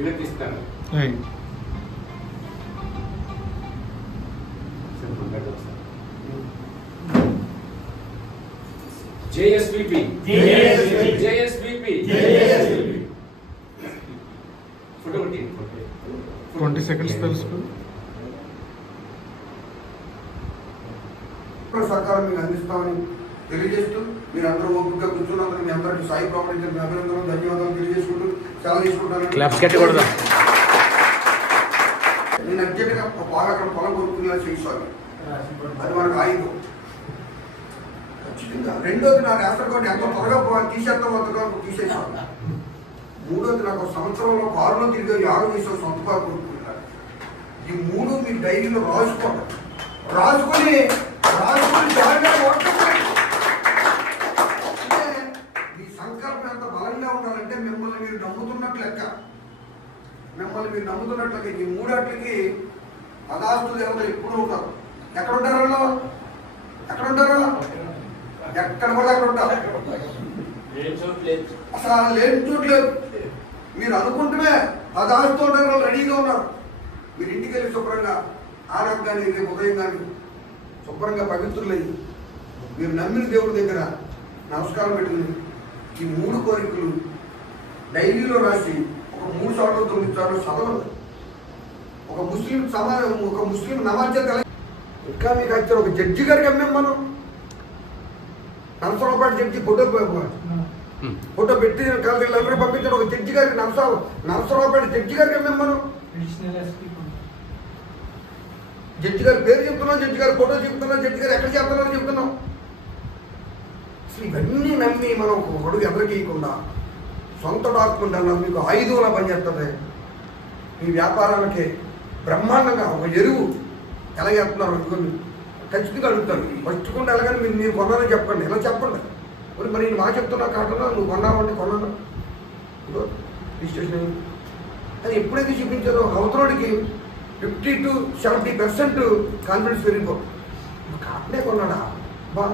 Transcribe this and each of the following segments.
వినతిస్తాను. JSVP. 20 seconds తెలుసు. సహకారం మీకు అందిస్తామని తెలియజేస్తూ మీరందరూ ఓపికగా కూర్చున్నందుకు మీ అందరికీ సాయి ప్రాపర్టీ అభినందనలు ధన్యవాదాలు తెలియజేసుకుంటూ సెలవు తీసుకుంటాను. నేను అర్జెంట్గా బాగా అక్కడ పొలం కొనుక్కునేలా చేయించాలి. అది మనకు ఆయుధం ఖచ్చితంగా. రెండోది నా రేషన్ కార్డు ఎంత త్వరగా తీసేస్తాం తీసేసాను. మూడోది నాకు సంవత్సరంలో కారులో తిరిగి యాగం చేసే సొంత కారు కొనుక్కున్నాను. ఈ మూడు మీ డైరీలో రాసుకుంటాం. రాసుకొని మీ సంకల్పం ఎంత బలంగా ఉండాలంటే మిమ్మల్ని మీరు నమ్ముతున్నట్లు లెక్క. మిమ్మల్ని మీరు నమ్ముతున్నట్లకి ఈ మూడట్లకి పదార్థ దేవతలు ఎప్పుడు ఉంటారు. ఎక్కడ ఉంటారు వాళ్ళు? ఎక్కడ ఉంటారు? ఎక్కడ కూడా అక్కడ ఉంటారు. అసలు లేని చోటు లేదు. మీరు అనుకుంటమే పదార్థంతో ఉంటారు. రెడీగా ఉన్నారు. మీరు ఇంటికి వెళ్ళి శుభ్రంగా ఆరోగ్యం కానీ రేపు ఉదయం కానీ శుభ్రంగా పవిత్రులయ్యి మీరు నమ్మిన దేవుడి దగ్గర నమస్కారం పెట్టుకుని ఈ మూడు కోరికలు డైరీలో రాసి ఒక 3 సార్లు 9 సార్లు చదవండి. ఒక ముస్లిం నమాజ్ ఇంకా మీకు వచ్చారు. ఒక జడ్జి గారికి అమ్మాం మనం. నరసరావుపేట జడ్జి ఫోటో పెట్టి వీళ్ళందరూ పంపించారు. ఒక జడ్జి గారికి నరసరావుపేట జడ్జి గారికి అమ్మాం మనం. జడ్జి గారి పేరు చెప్తున్నాం, జడ్జి గారి ఫోటో చెప్తున్నాం, జడ్జి గారు ఎక్కడ చేస్తున్నారని చెప్తున్నాం. అసలు ఇవన్నీ నమ్మి మనం ఒక అడుగు ఎదరగీయకుండా సొంత డాక్యుమెంట్ అన్నది మీకు ఆయుధంలా పనిచేస్తుంది. మీ వ్యాపారాలకి బ్రహ్మాండంగా ఒక ఎరువు ఎలా చేస్తున్నారు అనుకోండి. ఖచ్చితంగా అడుగుతారు. ఫస్ట్ కొండ ఎలాగని మీరు కొన్నారని చెప్పండి. ఇలా చెప్పండి. మరి నేను బాగా చెప్తున్నా కాకుండా నువ్వు కొన్నావండి కొన్నాను రిజిస్ట్రేషన్ అది ఎప్పుడైతే చూపించారో అవతలోడికి 50 to 70% కాన్ఫిడెన్స్ పెరిగిపోతుంది. కాటనే కొన్నాడా బా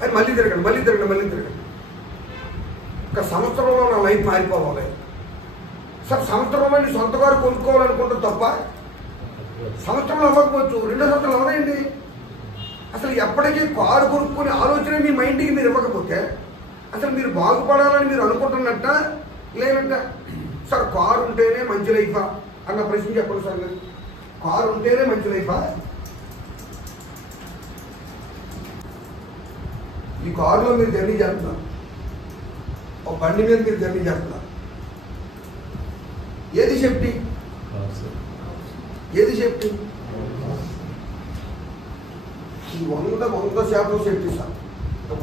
అది మళ్ళీ తిరగండి. ఒక సంవత్సరంలో నా లైఫ్ మారిపోవాలి. సార్ సంవత్సరంలో నీ సొంత కారు కొనుక్కోవాలనుకుంటారు తప్ప సంవత్సరంలో అవ్వకపోవచ్చు. 2వ సంవత్సరం అవ్వదండి. అసలు ఎప్పటికీ కారు కొనుక్కునే ఆలోచన మీ మైండ్కి మీరు ఇవ్వకపోతే అసలు మీరు బాగుపడాలని మీరు అనుకుంటున్నట్ట లేదంట. సార్ కారు ఉంటేనే మంచి లైఫా అన్న ప్రశ్న చెప్పండి సార్. మీరు కారు ఉంటేనే మంచి లైఫా? ఈ కారులో మీరు జర్నీ చేస్తున్నారు. ఒక బండి మీద మీరు జర్నీ చేస్తున్నారు. ఏది సేఫ్టీ? ఈ 100% సేఫ్టీ సార్.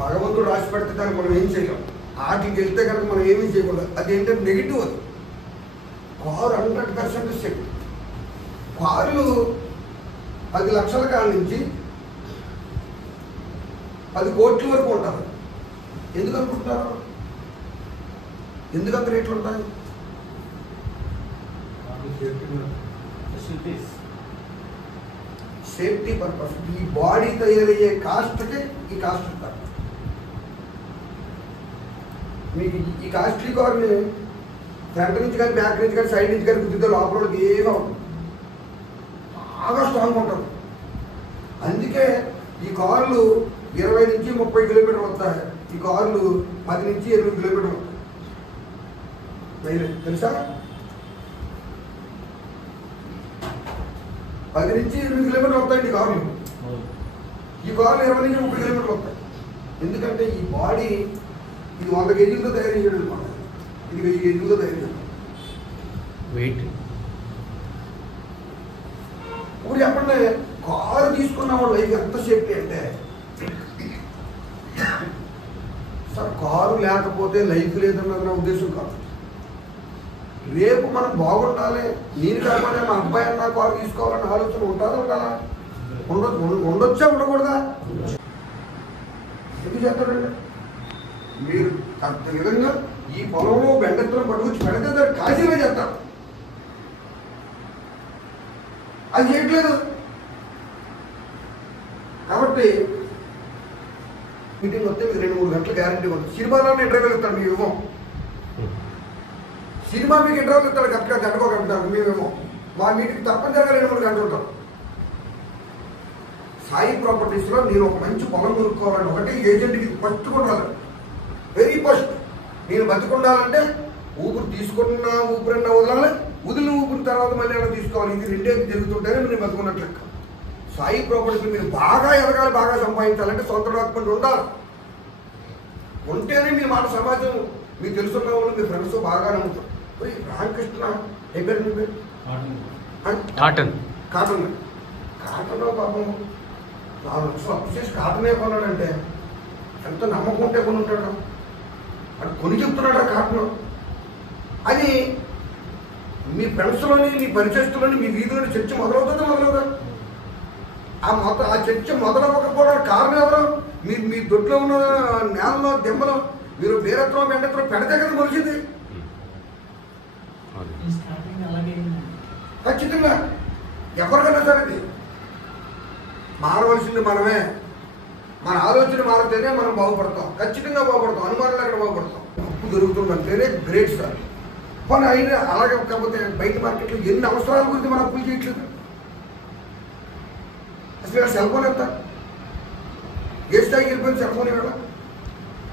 భగవంతుడు రాసి పెడితే దానికి మనం ఏం చేయలేం. వాటికి వెళ్తే కనుక మనం ఏమీ చేయకూడదు. అది ఏంటంటే నెగిటివ్. అది కారు 100% సేఫ్టీ. కార్లు 10 లక్షల కాడ నుంచి 10 కోట్ల వరకు ఉంటారు. ఎందుకు అనుకుంటున్నారు? ఎందుకంత రేట్లు ఉంటాయి? Safety purpose. ఈ బాడీ తయారయ్యే కాస్ట్కి ఈ కాస్ట్ ఉంటారు. మీకు ఈ కాస్ట్లీ కార్ని ఫ్రంట్ నుంచి కానీ బ్యాక్ నుంచి కానీ సైడ్ నుంచి కానీ గుద్దితే లోపలికి ఏమో బాగా స్ట్రాంగ్ ఉంటుంది. అందుకే ఈ కార్లు 20 నుంచి 30 కిలోమీటర్లు వస్తాయి. ఈ కార్లు 10 నుంచి 8 కిలోమీటర్లు వస్తాయి. తెలుసా? 10 నుంచి 8 కిలోమీటర్లు వస్తాయండి కార్లు. ఈ కార్లు 20 నుంచి 30 కిలోమీటర్లు వస్తాయి. ఎందుకంటే ఈ బాడీ ఇది 100 కేజీలతో తయారు చేయడం అనమాట. ఇది 1000 కేజీలతో తయారు చేయడం వెయిట్. ఇప్పుడు చెప్పండి, కారు తీసుకున్న వాళ్ళ లైఫ్ ఎంత సేఫ్టీ అంటే సార్ కారు లేకపోతే లైఫ్ లేదన్నది నా ఉద్దేశం కాదు. రేపు మనం బాగుండాలి, నేను కాకపోతే మా అబ్బాయి అన్న కారు తీసుకోవాలన్న ఆలోచన ఉంటుందా ఉండాలా? ఉండొచ్చా ఉండకూడదా? ఎందుకు చేస్తాడండి? మీరు అంత విధంగా ఈ పొలంలో బెండెత్తలో పట్టుకొచ్చి పెడితే దాన్ని కాశీలో చేస్తారు. అది చేయట్లేదు. కాబట్టి మీటింగ్ వస్తే మీకు 2-3 గంటల గ్యారంటీ ఉంది. సినిమాలోనే ఇంటర్వ్యూలు ఇస్తాడు. మీ ఇవ్వం. సినిమా మీకు ఇంటర్వ్యూలు ఇస్తాడు కరెక్ట్గా గంటకో గంటారు మేమేమో మా మీటింగ్ తప్పనిసరిగా 2-3 గంటలు ఉంటాం. సాయి ప్రాపర్టీస్లో నేను ఒక మంచి పొలం కొనుక్కోవాలని ఒకటి ఏజెంట్కి ఫస్ట్ కొనాలి. వెరీ ఫస్ట్ నేను బతికుండాలంటే ఊపిరి తీసుకున్న ఊపిరన్నా వదలాలి, వదిలిన ఊపిరి తర్వాత మళ్ళీ ఏమైనా తీసుకోవాలి. ఇది రెండే జరుగుతుంటేనే మీరు బతుకున్నట్లు లెక్క. సాయి ప్రాపర్టీస్లో మీరు బాగా ఎదగాలి, బాగా సంపాదించాలంటే సొంత డాక్యుమెంట్ ఉండాలి. ఉంటేనే మీ మాట సమాజం మీకు తెలుసున్న వాళ్ళు మీ ఫ్రెండ్స్ బాగా నమ్ముతారు. రామకృష్ణ ఎక్కడ కాటన్ కాటన్లో పాపం 4 లక్షలు అప్పు చేసి కాటనే కొన్నాడంటే ఎంత నమ్మకం ఉంటే కొని ఉంటాడు. అది కొని చెప్తున్నాడు ఆ కాటన్. అది మీ ఫ్రెండ్స్లోని మీ పరిచయస్తులోని మీ వీధిలోని చర్చ మొదలవుదా? ఆ చర్చ మొదలవ్వకపోవడం కారణం ఎవరు? మీ దొడ్లో ఉన్న నేలలో దెమ్మలో మీరు బేరత్వం బెండత్వం పెడితే కదా మొలిచింది. ఖచ్చితంగా ఎవరికైనా సరే ఇది మారవలసింది మనమే. మన ఆలోచన మారితేనే మనం బాగుపడతాం, ఖచ్చితంగా బాగుపడతాం, అనుమానాలు ఎక్కడ బాగుపడతాం. అప్పు దొరుకుతుందంటేనే గ్రేట్ సార్. కానీ అయినా అలాగే కాకపోతే బయట మార్కెట్లో ఎన్ని అవసరాల గురించి మనం అప్పులు చేయట్లేదు. అసలు సెల్ ఫోన్ ఎంత ఏ స్థాయికి వెళ్ళిపోయింది? సెల్ ఫోన్ ఇవాళ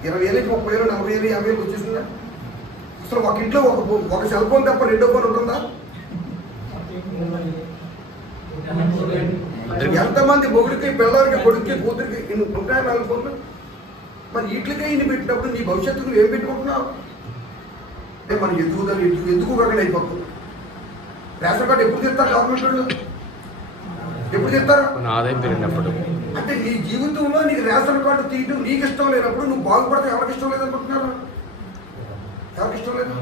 20,000, 30,000, 40,000, 50,000 వచ్చేసిందా? అసలు ఒక ఇంట్లో ఒక సెల్ ఫోన్ తప్ప 2వ ఫోన్ ఉంటుందా? ఎంతమంది మొగుడికి పిల్లలకి కొడుక్కి కూతురికి ఇన్ని ఉంటాయి 4 ఫోన్లు. మరి వీటికే ఇన్ని పెట్టినప్పుడు నీ భవిష్యత్తు నువ్వు ఏం పెట్టుకుంటున్నావు? అంటే మనం ఎందుకు అక్కడ అయిపోతుంది. రేషన్ కార్డు ఎప్పుడు తెస్తారు గవర్నమెంట్ వాళ్ళు? ఎప్పుడు తెస్తారు? ఆదాయం పెరిగినప్పుడు. అంటే నీ జీవితంలో నీకు రేషన్ కార్డు తీయడం నీకు ఇష్టం లేనప్పుడు నువ్వు బాగుపడితే ఎవరికి ఇష్టం లేదనుకుంటున్నారు? ఎవరికి ఇష్టం లేదు?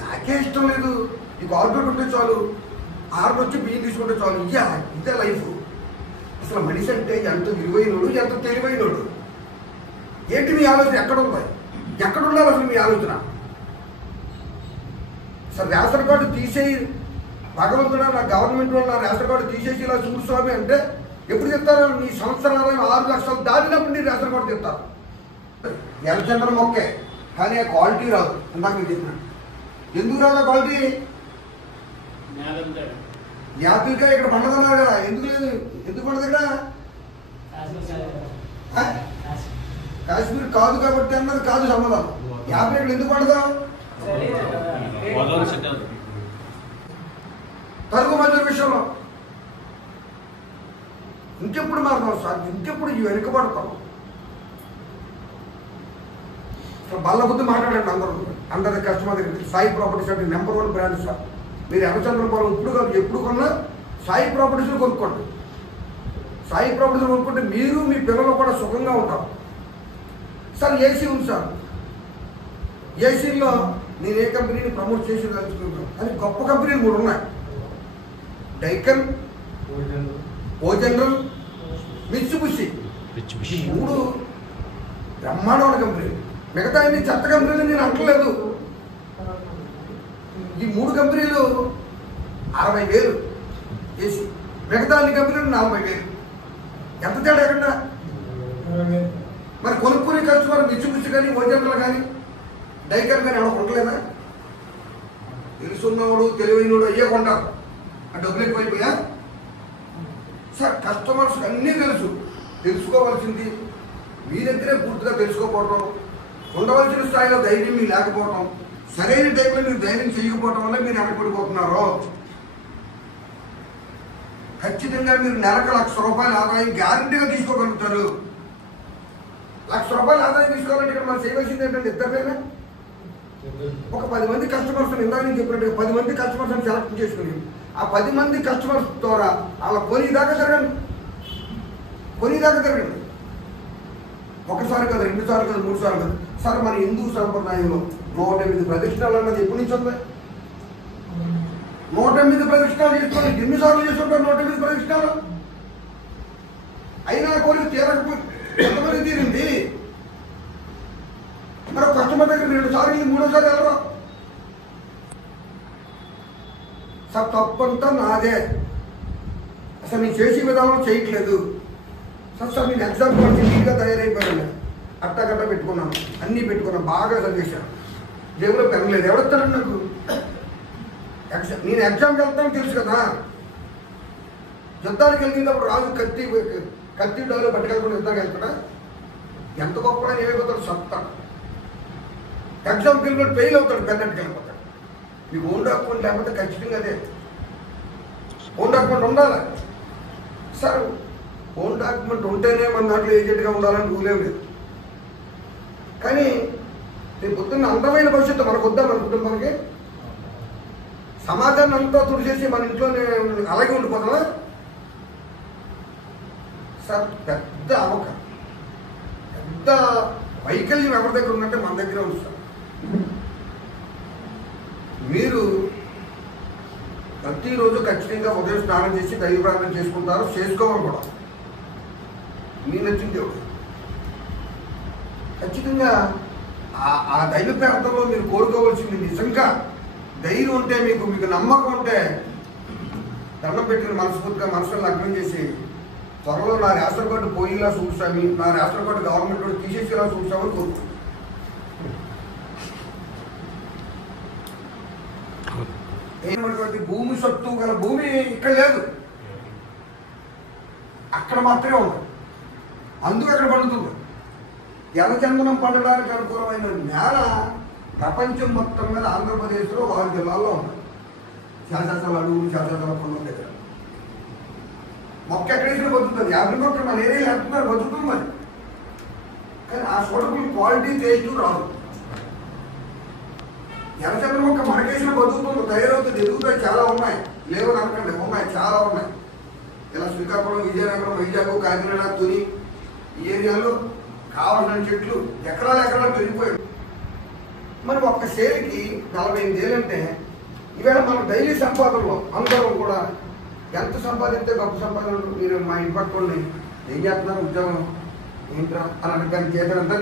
నాకే ఇష్టం లేదు. నీకు ఆర్డర్ ఉంటే చాలు, 6 వచ్చి బియ్యం తీసుకుంటే చాలు. ఇదే లైఫ్. అసలు మనిషి అంటే ఎంత విలువైనడు, ఎంత తెలివైనడు. ఏంటి మీ ఆలోచన? ఎక్కడ ఉండాలి అసలు మీ ఆలోచన? అసలు రేషన్ కార్డు తీసేయి భగవంతుడా, నా గవర్నమెంట్ వాళ్ళు నా రేషన్ కార్డు తీసేసి ఇలా చూడు స్వామి అంటే ఎప్పుడు చెప్తారు? నీ సంవత్సరాలు 6 లక్షలు దాటినప్పుడు నీ రేషన్ కార్డు చెప్తారు. ఎర్రచంద్ర మొక్కే కానీ ఆ క్వాలిటీ రాదు. ఇందాక నేను చెప్పిన ఎందుకు రాదు క్వాలిటీ? యాపిల్కాయ ఇక్కడ పండుగన్నారు కదా, ఎందుకు లేదు? ఎందుకు పండుగ ఇక్కడ? కాశ్మీర్ కాదు కాబట్టి అన్నది కాదు సమాధానం. యాపిల్ ఇక్కడ ఎందుకు పండుగ? తరుగు మధ్య విషయంలో ఇంకెప్పుడు మారుతాం సార్? ఇంకెప్పుడు వెనుకబడతాం? బల్ల బుద్ధి మాట్లాడండి అందరి కస్టమర్ దగ్గర. సాయి ప్రాపర్టీస్ అంటే నెంబర్ 1 బ్రాండ్ సార్. మీరు ఎర్రచంద్రపురం ఇప్పుడు కాదు, ఎప్పుడు కొన్నా సాయి ప్రాపర్టీస్లో కొనుక్కోండి. సాయి ప్రాపర్టీస్లో కొనుక్కుంటే మీరు మీ పిల్లలు కూడా సుఖంగా ఉంటారు. సార్ ఏసీ ఉంది సార్. ఏసీలో నేను ఏ కంపెనీని ప్రమోట్ చేసి తెలుసుకుంటాను. కానీ గొప్ప కంపెనీలు 3 ఉన్నాయి. డైకన్, ఓ జనరల్, మిత్సుబిషి. 3 బ్రహ్మాండమైన కంపెనీలు. మిగతా అన్ని చెత్త కంపెనీలు నేను అంటలేదు. ఈ 3 కంపెనీలు 60,000 ఏసీ, మిగతా అన్ని కంపెనీలు 40,000. ఎంత తేడా ఎక్కడ? మరి కొనుక్కునే ఖర్చు మరి మిత్సుబిషి కానీ, ఓ జనరల్ కానీ, డైకన్ కానీ ఎవడ కొనలేదా? తెలుసున్నవాడు తెలివైనవాడు అయ్యే కొంటారు. ఆ డబ్బులు ఎక్కువైపోయా సార్. కస్టమర్స్ అన్నీ తెలుసుకోవాల్సింది మీ దగ్గరే పూర్తిగా తెలుసుకోకపోవటం, ఉండవలసిన స్థాయిలో ధైర్యం మీకు లేకపోవటం, సరైన టైంలో మీరు ధైర్యం చేయకపోవటం వల్ల మీరు వెనకబడిపోతున్నారు. ఖచ్చితంగా మీరు నెలకు ₹1,00,000 ఆదాయం గ్యారంటీగా తీసుకోగలుగుతారు. ₹1,00,000 ఆదాయం తీసుకోవాలంటే ఇక్కడ మనం చేయవలసింది ఏంటంటే ఇద్దరికైనా ఒక 10 మంది కస్టమర్స్, ఇందాక నేను చెప్పినట్టుగా 10 మంది కస్టమర్స్ సెలెక్ట్ చేసుకుని ఆ 10 మంది కస్టమర్స్ ద్వారా వాళ్ళ కొనిదాకా జరగండి. ఒకసారి కదా, 2 సార్లు కదా, 3 సార్లు కదా. సార్ మన హిందూ సంప్రదాయంలో 108 ప్రదక్షిణాలు అన్నది ఎప్పటి నుంచి ఉంది? 108 ప్రదక్షిణాలు చేసుకోవాలి. ఎన్నిసార్లు చేసుకుంటారు 108 ప్రదక్షిణాలు? అయినా కోరిక తీరకపోయి ఎంతమంది తీరింది? మరి కస్టమర్ దగ్గర 2 సార్లు 3వ సారి వెళ్ళరా? సార్ తప్పంతా నాదే. అసలు నేను చేసే విధానం చేయట్లేదు సార్. నేను ఎగ్జాంపుల్ నీట్గా తయారైపోయాను. అట్టగట్ట పెట్టుకున్నాను, అన్నీ పెట్టుకున్నాను, బాగా చదివేశాను. జేబులో పెరగలేదు. ఎవడొస్తాడు నాకు? నేను ఎగ్జామ్కి వెళ్తాను తెలుసు కదా. యుద్ధానికి వెళ్ళినప్పుడు రాజు కత్తి డోలో పట్టుకెళ్ళకుండా యుద్ధానికి వెళ్తాడా? ఎంత గొప్ప ఏమైపోతాడు, సత్తా. ఎగ్జామ్కి వెళ్ళినప్పుడు ఫెయిల్ అవుతాడు, పెన్నట్టుకి వెళ్ళిపోతాడు. మీకు ఓన్ డాక్యుమెంట్ లేకపోతే ఖచ్చితంగా అదే. ఓన్ డాక్యుమెంట్ ఉండాలి సార్. ఓన్ డాక్యుమెంట్ ఉంటేనే మన దాంట్లో ఏజెంట్గా ఉండాలని రూలేం లేదు. కానీ రేపు పొద్దున్న అందమైన భవిష్యత్తు మనకు వద్దా? మన కుటుంబానికి సమాజాన్ని అంతా తుడిచేసి మన ఇంట్లోనే అలాగే ఉండిపోతామా సార్? పెద్ద పెద్ద వైకల్యం ఎవరి దగ్గర ఉన్నట్టే మన దగ్గర ఉంది సార్. మీరు ప్రతిరోజు ఖచ్చితంగా ఉదయం స్నానం చేసి దైవ ప్రార్థన చేసుకుంటారు, చేసుకోవాలి కూడా. మీ నచ్చింది ఒకటి ఖచ్చితంగా ఆ దైవ ప్రార్థనలో మీరు కోరుకోవాల్సింది నిజంగా ధైర్యం ఉంటే, మీకు నమ్మకం ఉంటే దండం పెట్టిన మనస్ఫూర్తిగా మనసులో లగ్నం చేసి త్వరలో నా రేషన్ కార్డు పోయేలా చూస్తామి, నా రేషన్ కార్డు గవర్నమెంట్ కూడా తీసేసేలా చూస్తామని కోరుకుంటున్నాను. భూమి సత్తు గల భూమి ఇక్కడ లేదు, అక్కడ మాత్రమే ఉంది. అందుకు అక్కడ పండుతుంది. ఎర్రచందనం పండడానికి అనుకూలమైన నేల ప్రపంచం మొత్తం మీద ఆంధ్రప్రదేశ్లో 6 జిల్లాల్లో ఉంది. శాసనాల అడుగులు, శాసనాల కొండ దగ్గర మొక్క ఎక్కడేసినా బతుకుతుంది. 50 మొక్కలు మన ఏరియాలో ఎత్తున్నారు, బతుకుతుంది మరి. కానీ ఆ సూటబుల్ క్వాలిటీ టేస్ట్ రాదు. ఎర్రచంద్ర మొక్క మనకేసిన బతుకుతుంది, తయారవుతుంది, ఎదుగుతాయి. చాలా ఉన్నాయి, లేవని అనకండి, ఉన్నాయి, చాలా ఉన్నాయి. ఇలా శ్రీకాకుళం, విజయనగరం, వైజాగ్, కాకినాడ, తుని ఈ ఏరియాలో కావాల్సిన చెట్లు ఎకరాలు పెరిగిపోయాయి. మరి ఒక్క షేర్కి 48 ఏళ్ళంటే ఈవేళ మన డైలీ సంపాదనలో అందరం కూడా ఎంత సంపాదిస్తే గొప్ప సంపాదన. మీరు మా ఇంటి పట్టుకోండి, ఏం చేస్తున్నారు ఉద్యోగం ఏంట్రా అని అడగడానికి జీతం ఎంత?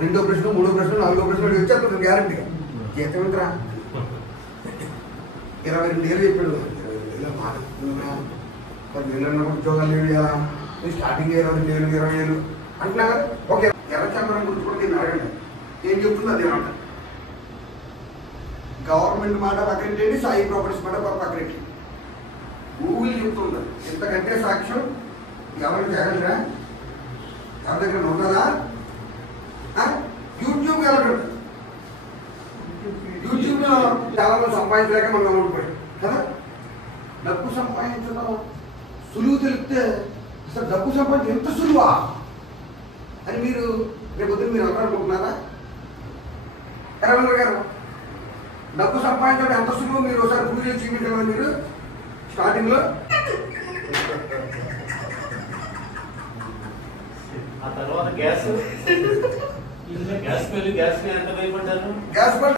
2వ ప్రశ్న, 3వ ప్రశ్న, 4వ ప్రశ్న వచ్చేస్తుంది గ్యారంటీగా. జీతం ఎంతరా? 22 ఏళ్ళు చెప్పాడు. 22 ఏళ్ళు మాట్లాడుతున్నా, 10 ఏళ్ళు ఉద్యోగాలు లేవు కదా, స్టార్టింగ్ 22 ఏళ్ళు 20 ఏళ్ళు అంటున్నా కదా. ఓకే, ఎర్రచంద్రం గురించి కూడా నేను అడగండి, ఏం చెప్తుంది అది ఏమంట. గవర్నమెంట్ మాట పక్కనెట్టండి, సాయి ప్రాపర్టీస్ మాట పక్కనెట్టి. గూగుల్ చెప్తుంది, ఇంతకంటే సాక్ష్యం ఎవరికి జగలరా? ఎవరి దగ్గర ఉన్నదా? యూట్యూబ్ వెళ్ళకండి. యూట్యూబ్లో చాలా మంది సంపాదించలేక మనం నమ్ముడిపోయాం కదా. డబ్బు సంపాదించడం సులువు తెలిస్తే అసలు డబ్బు సంపాదించడం ఎంత సులువా అని మీరు రేపు పొద్దున్న మీరు అనుకుంటున్నారా? రవీంద్ర గారు, డబ్బు సంపాదించడం ఎంత సులువు మీరు ఒకసారి ప్రూవ్ చేసి చూపించగలరా? మీరు స్టార్టింగ్లో ఆ తర్వాత గ్యాస్ ఎంత భయపడ్డారు? గ్యాస్